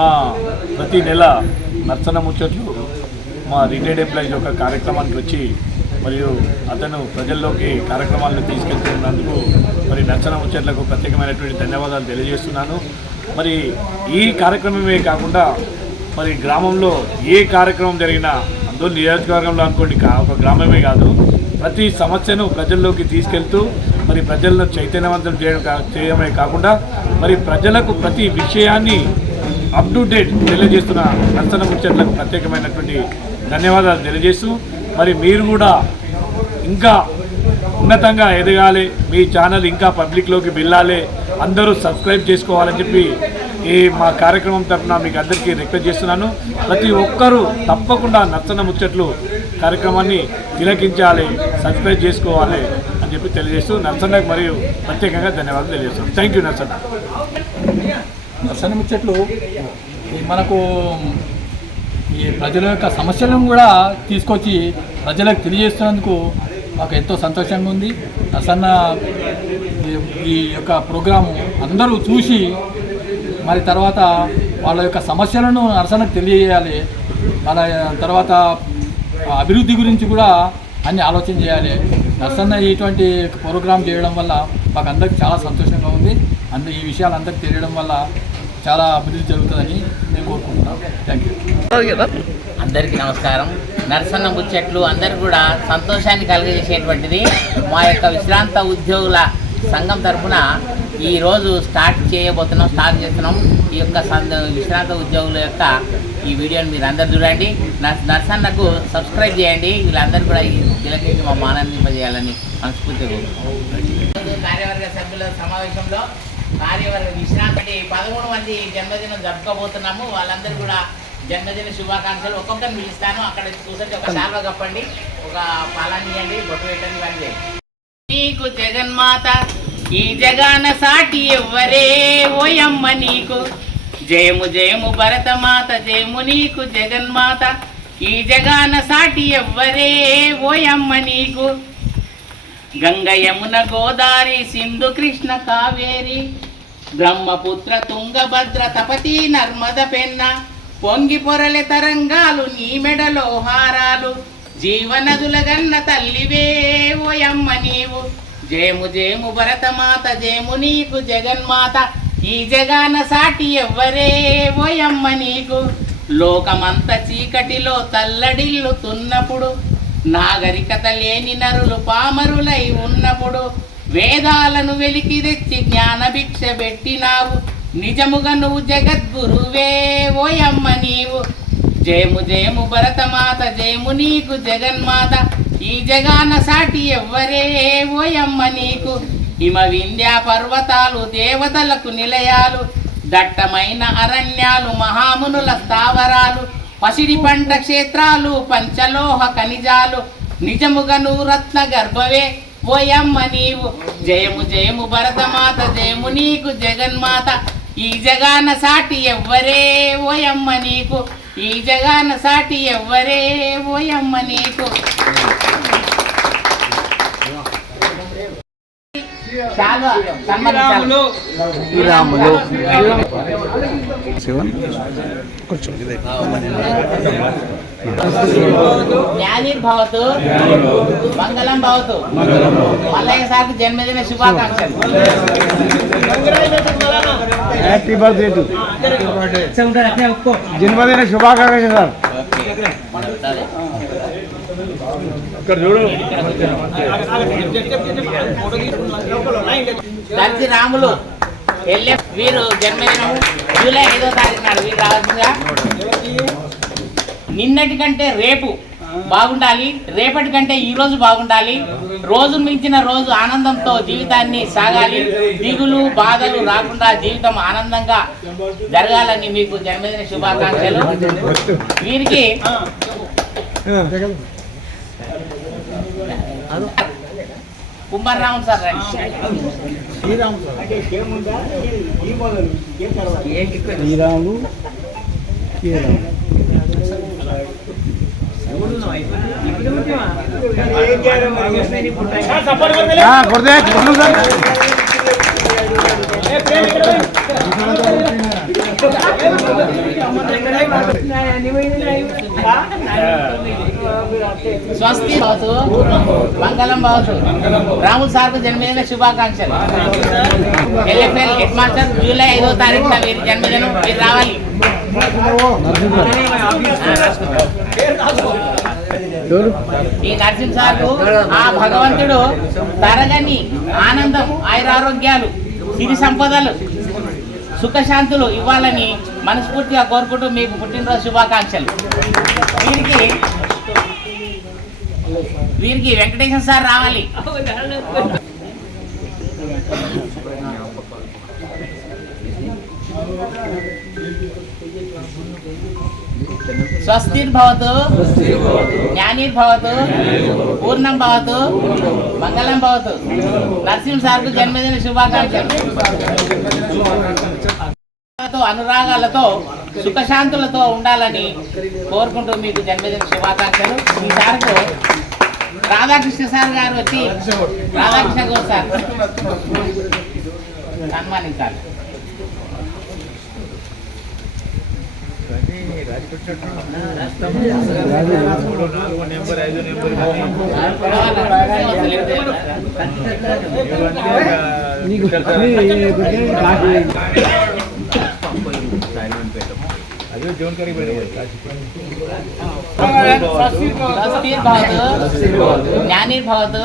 మా ప్రతి నెల నర్సన ముచ్చట్లు మా రిటైర్డ్ ఎంప్లాయీస్ యొక్క కార్యక్రమానికి వచ్చి మరియు అతను ప్రజల్లోకి కార్యక్రమాలను తీసుకెళ్తున్నందుకు మరి నర్సన ముచ్చట్లకు ప్రత్యేకమైనటువంటి ధన్యవాదాలు తెలియజేస్తున్నాను. మరి ఈ కార్యక్రమమే కాకుండా మరి గ్రామంలో ఏ కార్యక్రమం జరిగినా అందులో నియోజకవర్గంలో అనుకోండి ఒక గ్రామమే కాదు ప్రతి సమస్యను ప్రజల్లోకి తీసుకెళ్తూ మరి ప్రజలను చైతన్యవంతం చేయడం కా- చేయడమే కాకుండా మరి ప్రజలకు ప్రతి విషయాన్ని అప్ టు డేట్ తెలియజేస్తున్న నర్సన ముచ్చట్లకు ప్రత్యేకమైనటువంటి ధన్యవాదాలు తెలియజేస్తూ మరి మీరు కూడా ఇంకా ఉన్నతంగా ఎదగాలి మీ ఛానల్ ఇంకా పబ్లిక్లోకి వెళ్ళాలి అందరూ సబ్స్క్రైబ్ చేసుకోవాలని చెప్పి ఈ మా కార్యక్రమం తరఫున మీకు అందరికీ రిక్వెస్ట్ చేస్తున్నాను. ప్రతి ఒక్కరూ తప్పకుండా నచ్చన ముచ్చట్లు కార్యక్రమాన్ని తిలకించాలి సబ్స్క్రైబ్ చేసుకోవాలి అని చెప్పి తెలియజేస్తూ నర్సన్నకు మరియు ప్రత్యేకంగా ధన్యవాదాలు తెలియజేస్తున్నాను. Thank you Narsanna. దర్శన ముచ్చట్లు ఈ మనకు ఈ ప్రజల యొక్క సమస్యలను కూడా తీసుకొచ్చి ప్రజలకు తెలియజేస్తున్నందుకు మాకు ఎంతో సంతోషంగా ఉంది. ప్రసన్న ఈ- యొక్క ప్రోగ్రాము అందరూ చూసి మరి తర్వాత వాళ్ళ యొక్క సమస్యలను నరసనకు తెలియజేయాలి. వాళ్ళ తర్వాత అభివృద్ధి గురించి కూడా అన్ని ఆలోచన చేయాలి. నరసన్న ఇటువంటి ప్రోగ్రాం చేయడం వల్ల మాకు అందరికి చాలా సంతోషంగా ఉంది. అందు ఈ విషయాలు అందరికి తెలియడం వల్ల చాలా అభివృద్ధి జరుగుతుందని నేను కోరుకుంటున్నాను థ్యాంక్ యూ అందరికీ నమస్కారం. నరసన్న ముచ్చట్లు అందరు కూడా సంతోషాన్ని కలుగజేసేటువంటిది మా యొక్క విశ్రాంత ఉద్యోగుల సంఘం తరఫున ఈరోజు స్టార్ట్ చేయబోతున్నాం స్టార్ట్ చేస్తున్నాం. ఈ యొక్క సంద- విశ్రాంత ఉద్యోగుల యొక్క ఈ వీడియోని మీరు అందరు చూడండి. నర్- నర్సన్నకు సబ్స్క్రైబ్ చేయండి. వీళ్ళందరూ కూడా ఈ తిలకించి మా ఆనందింపజేయాలని కోరుకుంటున్నాం. కార్యవర్గ సభ్యుల సమావేశంలో కార్యవర్గ విశ్రాంతి పదమూడు మంది జన్మదినం జరుపుకోబోతున్నాము. వాళ్ళందరూ కూడా జన్మదిన శుభాకాంక్షలు ఒక్కొక్కరిని పిలుస్తాను. అక్కడ చూసండి ఒక శాల్వ కప్పండి. ఒక పాలాన్ని ఇవ్వండి బొట్టు పెట్టండి ఇవన్నీ నీకు జగన్మాత ఈ జగాన సాటి ఎవ్వరే? ఓయమ్మ నీకు. జయము జయము భరతమాత జయము నీకు జగన్మాత. ఈ జగాన సాటి ఎవ్వరే? ఓయమ్మ నీకు. గంగ యమున గోదారి సింధు కృష్ణ కావేరి. బ్రహ్మపుత్ర తుంగభద్ర తపతి నర్మద పెన్న పొంగి పొరలె తరంగాలు నీ మెడలో హారాలు. జీవనదుల గన్న తల్లివే ఓయమ్మ నీవు. జయము జయము భరతమాత జయము నీకు జగన్మాత. ఈ జగాన సాటి ఎవ్వరే ఓయమ్మ నీకు. లోకమంత చీకటిలో తల్లడిల్లుతున్నప్పుడు నాగరికత లేని నరులు పామరులై ఉన్నప్పుడు వేదాలను వెలికి తెచ్చి జ్ఞాన భిక్ష పెట్టినావు. నిజముగా నువ్వు జగద్గురువే ఓయమ్మ నీవు. జయము జయము భరతమాత జయము నీకు జగన్మాత. ఈ జగాన సాటి ఎవ్వరే ఓయమ్మ నీకు. హిమ వింధ్యా పర్వతాలు దేవతలకు నిలయాలు. దట్టమైన అరణ్యాలు మహామునుల స్థావరాలు. పసిడి పంట క్షేత్రాలు పంచలోహ ఖనిజాలు. నిజముగను రత్న గర్భవే. ఓయమ్మ నీవు. జయము జయము భరతమాత జయము నీకు జగన్మాత. ఈ జగాన సాటి ఎవ్వరే ఓయమ్మ నీకు. ఈ జగాన సాటి ఎవ్వరే ఓయమ్మ నీకు. చాలా సన్మానించాలి. జ్ఞానిర్భవతు మంగళం భవతు. మల్లయ్య సార్కి జన్మదిన శుభాకాంక్షలు. హ్యాపీ బర్త్డే టు జన్మదిన శుభాకాంక్షలు సార్. సరే. దర్శి రాములు. వీరు జన్మదినం జూలై ఐదో తారీఖు నాడు వీరు రావాల్సిందిగా. నిన్నటి కంటే రేపు బాగుండాలి. రేపటి కంటే ఈ రోజు బాగుండాలి. రోజు మించిన రోజు ఆనందంతో జీవితాన్ని సాగాలి. దిగులు బాధలు రాకుండా జీవితం ఆనందంగా జరగాలని మీకు జన్మదిన శుభాకాంక్షలు. వీరికి కుమారరావు సార్. శ్రీరాములు కొట్టు సార్. స్వస్తి భవతు మంగళం భవతు రాముల్ సార్కు జన్మదిన శుభాకాంక్షలు. ఎల్ఎఫ్ఎల్ హెడ్ మాస్టర్ జూలై ఐదో తారీఖున వీరి జన్మదినం మీరు రావాలి. ఈ నరసింహ సార్కు ఆ భగవంతుడు తరగని ఆనందం ఆయురారోగ్యాలు సిరి సంపదలు సుఖశాంతులు ఇవ్వాలని మనస్ఫూర్తిగా కోరుకుంటూ మీకు పుట్టినరోజు శుభాకాంక్షలు. వీరికి వీరికి వెంకటేశ్వర సార్ రావాలి. స్వస్తిర్భవతు జ్ఞానిర్భవతు పూర్ణం భవతు మంగళం భవతు. నరసింహ సార్కు జన్మదిన శుభాకాంక్షలు. అనురాగాలతో సుఖశాంతులతో ఉండాలని కోరుకుంటూ మీకు జన్మదిన శుభాకాంక్షలు ఈ సార్కు రాధాకృష్ణ సార్ గారు వచ్చి రాధాకృష్ణ గౌడ్ సార్ సన్మానించాలి నీకు కాకి స్వస్తిర్భవతు జ్ఞానిర్భవతు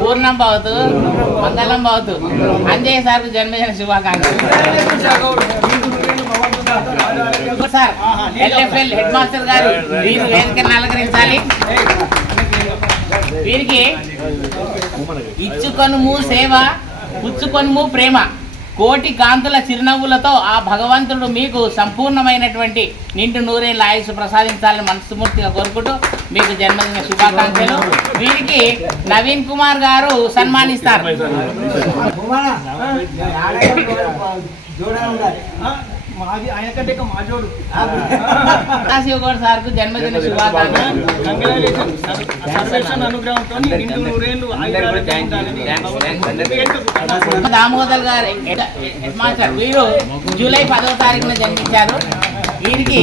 పూర్ణం భవతు మంగళం భవతు అంజయ్య సార్కు జన్మదిన శుభాకాంక్షలు. సార్ ఎల్ఎఫ్ఎల్ హెడ్ మాస్టర్ గారు వీరు వేదికను అలంకరించాలి. వీరికి ఇచ్చుకొనుము సేవ పుచ్చుకొనుము ప్రేమ. కోటి కాంతుల చిరునవ్వులతో ఆ భగవంతుడు మీకు సంపూర్ణమైనటువంటి నిండు నూరేళ్ళ ఆయుష్ ప్రసాదించాలని మనస్ఫూర్తిగా కోరుకుంటూ మీకు జన్మదిన శుభాకాంక్షలు. వీరికి నవీన్ కుమార్ గారు సన్మానిస్తారు. మాది ఆయన కంటే ఇంకా మా జోడు శివగౌడ్ సార్కు జన్మదిన శుభాకాంక్షలు. అనుగ్రహంతో నూరేళ్ళు దామోదర్ గారు మాస్టర్ వీరు జూలై పదవ తారీఖున జన్మించారు. వీరికి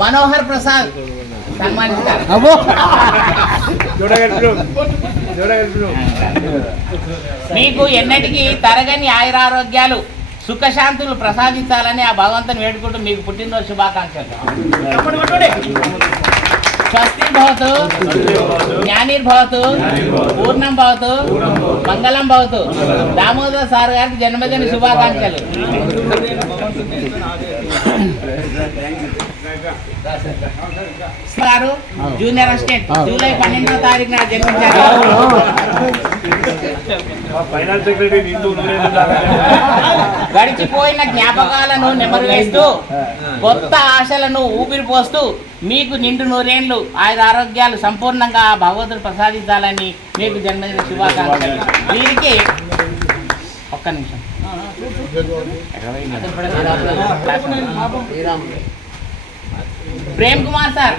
మనోహర్ ప్రసాద్ సన్మానిస్తారు. మీకు ఎన్నటికీ తరగని ఆయురారోగ్యాలు సుఖశాంతులు ప్రసాదించాలని ఆ భగవంతుని వేడుకుంటూ మీకు పుట్టినరోజు శుభాకాంక్షలు. స్వస్తి భవతు జ్ఞానిర్భవతు పూర్ణం భవతు మంగళం భవతు. దామోదర్ సార్ గారికి జన్మదిన శుభాకాంక్షలు. గారు జూనియర్ అసిస్టెంట్ జూలై పన్నెండవ తారీఖున జన్మించారు. ఫైనాన్స్ సెక్రటరీ నిండు నూరేళ్ళు ఉండాలని. గడిచిపోయిన జ్ఞాపకాలను నెమరు వేస్తూ కొత్త ఆశలను ఊపిరి పోస్తూ మీకు నిండు నూరేళ్ళు ఆయన ఆరోగ్యాలు సంపూర్ణంగా ఆ భగవంతుడు ప్రసాదించాలని మీకు జన్మదిన శుభాకాంక్షలు. వీరికి ఒక్క నిమిషం. ప్రేమ్ కుమార్ సార్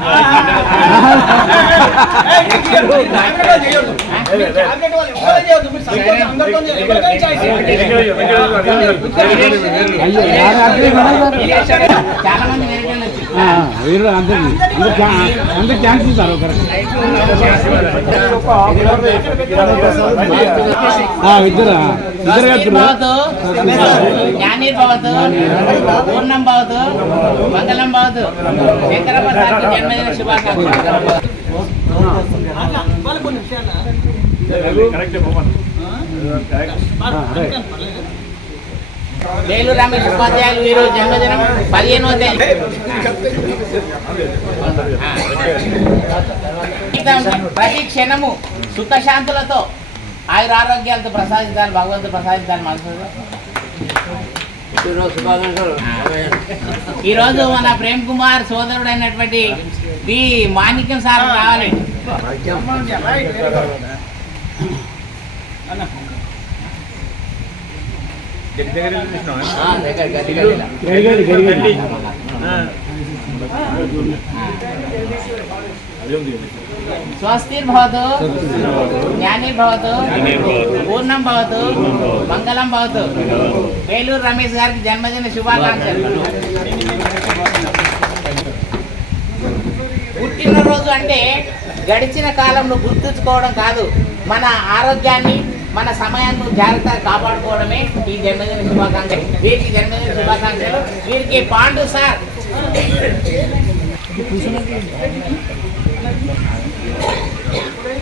చాలా మంది వీరు అందరికి ఛాన్స్ ఇస్తారు ఇద్దరు ఇద్దరు భవతు పూర్ణం భవతు మంగళం భవతు జన్మదిన శుభాకాంక్షలు వేలు రమేష్ ఉపాధ్యాయులు ఈరోజు జన్మదినం పదిహేనో తేదీ. ప్రతి క్షణము సుఖశాంతులతో ఆయుర ఆరోగ్యాలతో ప్రసాదించాలి భగవంతుడు ప్రసాదించాలి మనసు ఈరోజు మన ప్రేమ్ కుమార్ సోదరుడైనటువంటి బి మాణిక్యం సార్ రావాలి గడిగడి గడిగడి అదే ఉంది స్వస్తిర్భవతు జ్ఞానిర్భవతు పూర్ణం భవతు మంగళం భవతు. వేలూరు రమేష్ గారికి జన్మదిన శుభాకాంక్షలు. పుట్టినరోజు అంటే గడిచిన కాలంలో గుర్తుంచుకోవడం కాదు మన ఆరోగ్యాన్ని మన సమయాన్ని జాగ్రత్తగా కాపాడుకోవడమే ఈ జన్మదిన శుభాకాంక్షలు. వీరికి జన్మదిన శుభాకాంక్షలు. వీరికి పాండు సార్.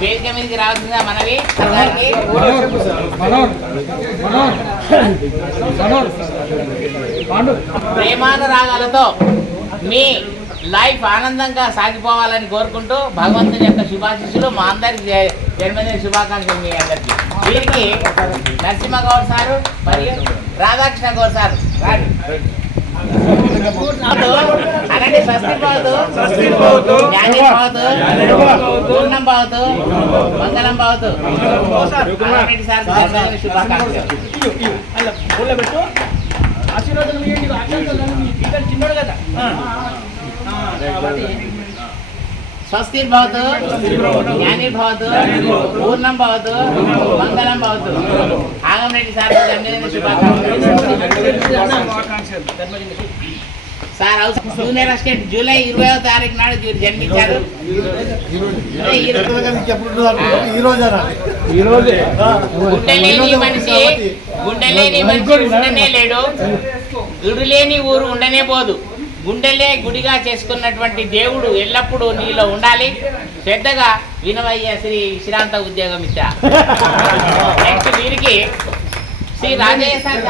వేదిక మీదకి రావాల్సిందిగా మనవి. పాండు. ప్రేమానురాగాలతో మీ లైఫ్ ఆనందంగా సాగిపోవాలని కోరుకుంటూ భగవంతుని యొక్క శుభాశిస్సులు మా అందరికి జన్మదిన శుభాకాంక్షలు మీ అందరికి. వీరికి నరసింహ గౌడ్ సారు మరియు రాధాకృష్ణ గౌడ్ సారు. రాండి. పూర్ణం భవతు మంగళం భవతు ఆశీర్వాదం చిన్నోడు కదా కాబట్టి స్వస్తి భవతు జ్ఞాని భవతు పూర్ణం భవతు మంగళం భవతు. Agama Reddy sir sir house junior assistant July ఇరవై తారీఖు నాడు జన్మించారు. గుండెలేని మనిషి గుండెలేని మనిషి ఉండనే లేడు. లేని ఊరు ఉండనే పోదు. గుండెలే గుడిగా చేసుకున్నటువంటి దేవుడు ఎల్లప్పుడూ నీలో ఉండాలి. శ్రద్ధగా వినవయ్య శ్రీ విశ్రాంత ఉద్యోగం ఇచ్చా. నెక్స్ట్ వీరికి శ్రీ రాజయ్య సార్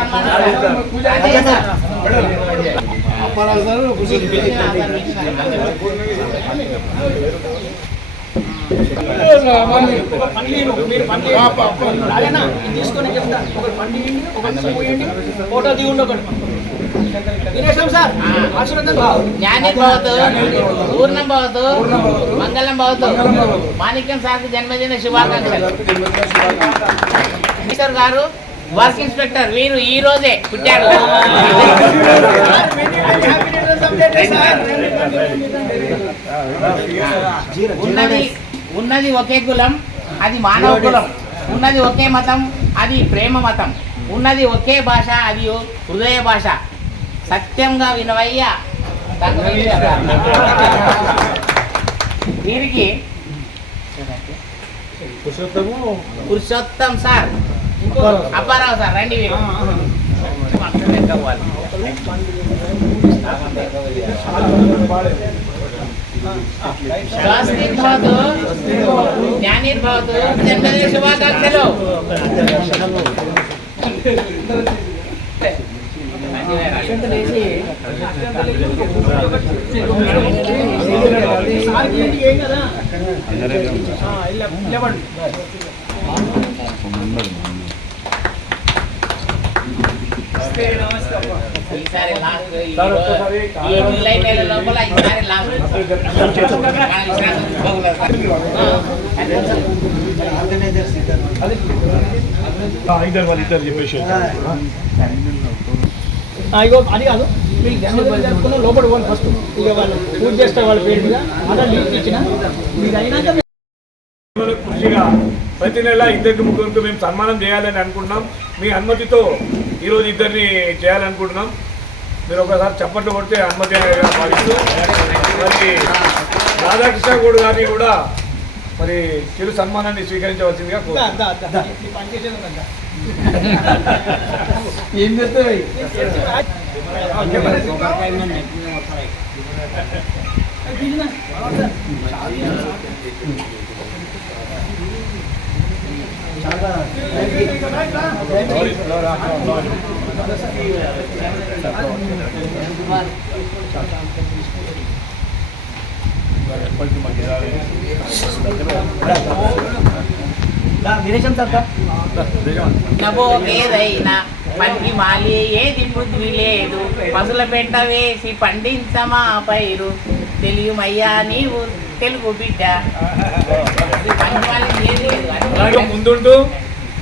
తీసుకొని ఒకటి ఒకటి ఫోటో దిగుండి ఒకటి సార్. జ్ఞాని భవతు పూర్ణం భవతు మంగళం భవతు మాణిక్యం సార్కి జన్మదిన శుభాకాంక్షలు. మిస్టర్ గారు వర్క్ ఇన్స్పెక్టర్ వీరు ఈ రోజే పుట్టారు. ఉన్నది ఉన్నది ఒకే కులం అది మానవ కులం. ఉన్నది ఒకే మతం అది ప్రేమ మతం. ఉన్నది ఒకే భాష అది హృదయ భాష. సత్యంగా వినవయ్యా. వీరికి పురుషోత్తం సార్. అప్పారావు సార్ రండి వీరు. స్వస్తిర్భవతు జ్ఞానిర్భవతు జన్మదిన శుభాకాంక్షలు సార్కి ఏంటి ఏం కదా ఆ, ఇలా లేవండి ఈసారి లాస్ట్ ఈ జూలై నెల లోపల ఈసారి లాస్ట్ ఇద్దరు వాళ్ళు ఇద్దరు చెప్పేసి ఇగో అది కాదు. మీకు జన్మదినం జరుపుకున్న లోపల పోవాలి ఫస్ట్. ఇక వాళ్ళు పూజ చేస్తారు వాళ్ళ పేరు మీద. అలా లీవ్ ఇచ్చిన. మీరు అయినాక మీరు కృషిగా ప్రతి నెల ఇద్దరికి ముగ్గురికి మేము సన్మానం చేయాలని అనుకుంటున్నాం. మీ అనుమతితో ఈరోజు ఇద్దరిని చేయాలనుకుంటున్నాం. మీరు ఒకసారి చప్పట్లు కొడితే అనుమతి భావిస్తూ మరి రాధాకృష్ణ గౌడ్ గారిని కూడా మరి చిరు సన్మానాన్ని స్వీకరించవలసిందిగా కోరుతున్నాం. ยิ้มด้วยๆ ఏం చేస్తావు వారు ఎప్పటికీ మాకు ఎదాలి వీరేశం. సార్ దా. నబోకేదైనా పనికి మాలి ఏది పృథ్వీ లేదు. పసుల పెట్ట వేసి పండించమా పైరు. తెలియమయ్యా నీవు తెలుగు బిడ్డ. అలాగే ముందుంటూ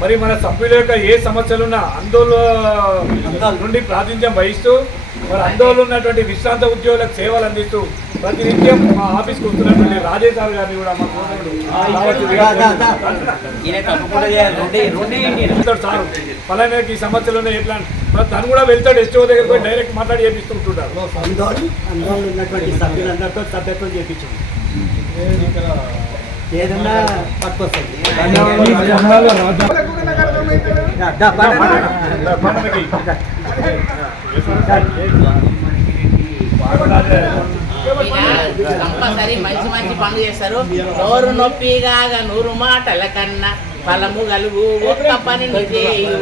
మరి మన సభ్యుల యొక్క ఏ సమస్యలున్నా ఆందోళన నుండి ప్రాతినిధ్యం వహిస్తూ మరి ఆందోళన ఉన్నటువంటి విశ్రాంత ఉద్యోగులకు సేవలు అందిస్తూ ప్రతినిత్యం మా ఆఫీస్కి వస్తున్నటువంటి రాజేష్ సార్ గారిని కూడా మా వెళ్తాడు సార్ పలానాకి ఈ సమస్యలు ఉన్నాయి ఎట్లా తను కూడా వెళ్తాడు ఎస్టో దగ్గర పోయి డైరెక్ట్ మాట్లాడి ఉన్నటువంటి సభ్యులందరితో సభ్యత్వం చేయించాం ఏదన్నా పట్టుకొస్తుంది కంపల్సరీ మంచి మంచి పనులు చేస్తారు. నోరు నొప్పిగా నూరు మాటల కన్నా ఫలము గలుగు ఒక్క పని చేయు.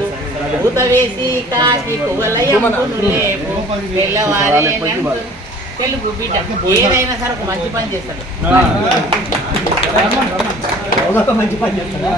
ఊత వేసి కాకి కువలయంపును లేపు తెల్లవారే నెంపు. తెలుగు బిడ్డ. ఏదైనా సరే ఒక మంచి పని చేస్తాడు. ఒక మంచి పని చేస్తారా